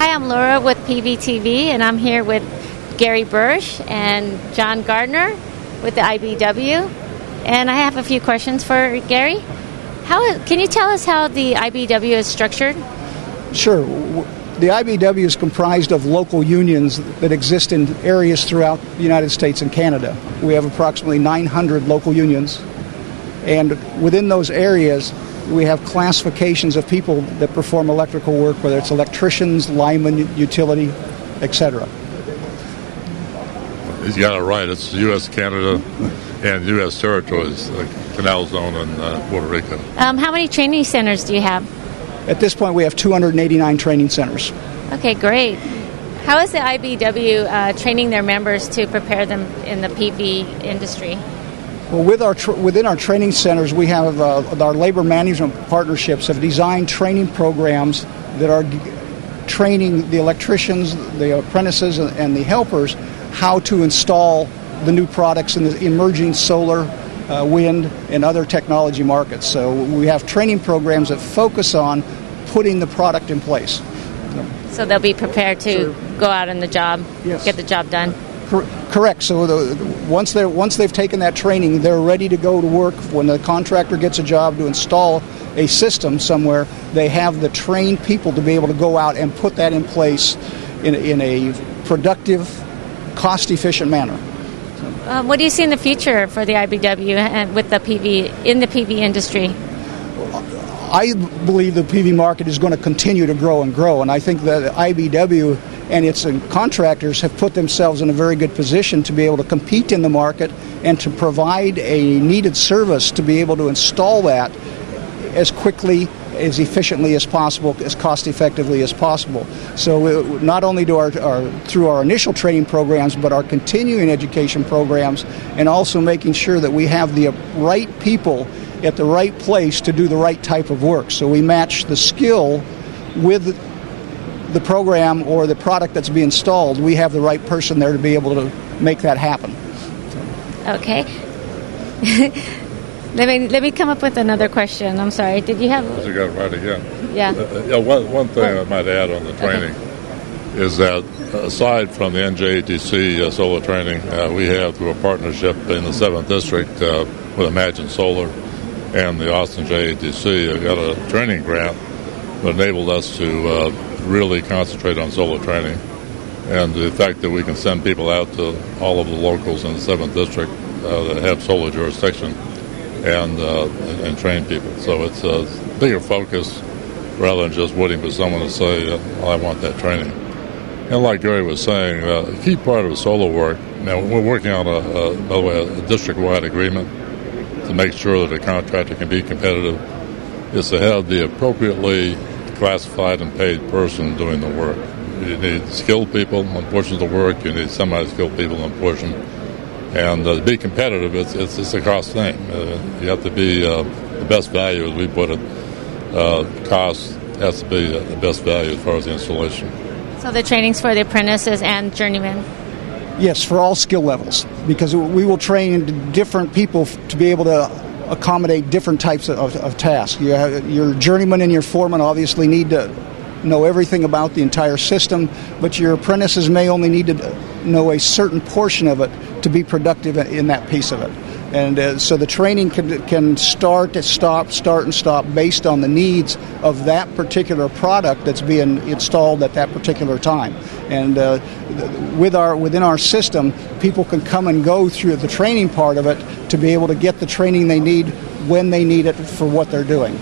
Hi, I'm Laura with PVTV, and I'm here with Gary Bursch and John Gardner with the IBW. And I have a few questions for Gary. Can you tell us how the IBW is structured? Sure. The IBW is comprised of local unions that exist in areas throughout the United States and Canada. We have approximately 900 local unions, and within those areas we have classifications of people that perform electrical work, whether it's electricians, linemen, utility, etc. He's got it right. It's U.S., Canada, and U.S. territories, like Canal Zone and Puerto Rico. How many training centers do you have? At this point, we have 289 training centers. Okay, great. How is the IBW training their members to prepare them in the PV industry? Well, within our training centers, we have our labor management partnerships have designed training programs that are training the electricians, the apprentices, and the helpers how to install the new products in the emerging solar, wind, and other technology markets. So we have training programs that focus on putting the product in place. So they'll be prepared to go out on the job, yes, get the job done. Correct. So once they've taken that training, they're ready to go to work. When the contractor gets a job to install a system somewhere, they have the trained people to be able to go out and put that in place in a productive, cost-efficient manner. What do you see in the future for the IBW and with the PV in the PV industry? I believe the PV market is going to continue to grow and grow, and I think that IBW and its contractors have put themselves in a very good position to be able to compete in the market and to provide a needed service to be able to install that as quickly, as efficiently as possible, as cost-effectively as possible. So not only do through our initial training programs, but our continuing education programs, and also making sure that we have the right people at the right place to do the right type of work. So we match the skill with the program or the product that's being installed. We have the right person there to be able to make that happen. Okay. Let me come up with another question. I'm sorry. Did you have? You got it right again. Yeah. One thing I might add on the training is that aside from the NJATC solar training, we have through a partnership in the 7th District with Imagine Solar and the Austin JATC, got a training grant that enabled us to really concentrate on solar training. And the fact that we can send people out to all of the locals in the 7th District that have solar jurisdiction and train people. So it's a bigger focus rather than just waiting for someone to say, I want that training. And like Gary was saying, a key part of the solar work, now we're working on, by the way, a district-wide agreement to make sure that a contractor can be competitive, is to have the appropriately classified and paid person doing the work. You need skilled people on portions of the work, you need semi-skilled people on portions. And to be competitive, it's a cost thing. You have to be the best value, as we put it. Cost has to be the best value as far as the installation. So the training's for the apprentices and journeymen? Yes, for all skill levels, because we will train different people to be able to accommodate different types of tasks. Your journeyman and your foreman obviously need to know everything about the entire system, but your apprentices may only need to know a certain portion of it to be productive in that piece of it. And so the training can start and stop based on the needs of that particular product that's being installed at that particular time. And within our system, people can come and go through the training part of it to be able to get the training they need when they need it for what they're doing.